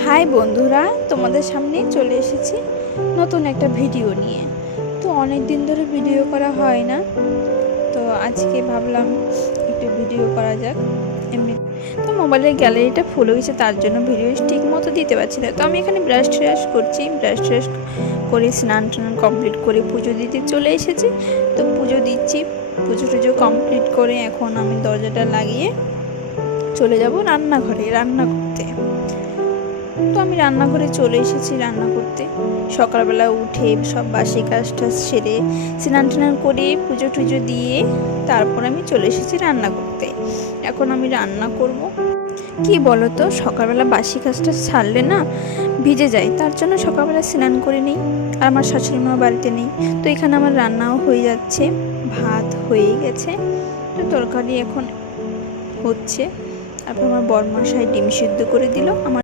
High বন্ধুরা, তোমাদের সামনে চলে এসেছি নতুন একটা ভিডিও নিয়ে। তো অনেক দিন ধরে ভিডিও করা হয় না, তো আজকে ভাবলাম একটু ভিডিও করা যাক। এমনি তো মোবাইলের গ্যালারিটা ফুল হয়ে গেছে, তার জন্য ভিডিও ঠিক মতো দিতে পারছি না। তো আমি এখানে ব্রাশ করছি, ব্রাশ করে স্নান টান কমপ্লিট করে পুজো দিতে চলে এসেছি। তো পুজো দিচ্ছি, পুজো টুজো কমপ্লিট করে এখন আমি দরজাটা লাগিয়ে চলে যাব রান্নাঘরে রান্না করতে। তো আমি রান্নাঘরে চলে এসেছি রান্না করতে। সকালবেলা উঠে সব বাসি কাজটা সেরে স্নান টান করে পুজো টুজো দিয়ে তারপর আমি চলে এসেছি রান্না করতে। এখন আমি রান্না করব। কি বলো তো, সকালবেলা বাসি কাজটা ছাড়লে না ভিজে যায়, তার জন্য সকালবেলা স্নান করে নিই। আর আমার শাশুড়ি মা বাড়িতে নেই, তো এখানে আমার রান্নাও হয়ে যাচ্ছে, ভাত হয়ে গেছে, তো তরকারি এখন হচ্ছে। তারপর আমার বরমশাই ডিম সিদ্ধ করে দিল। আমার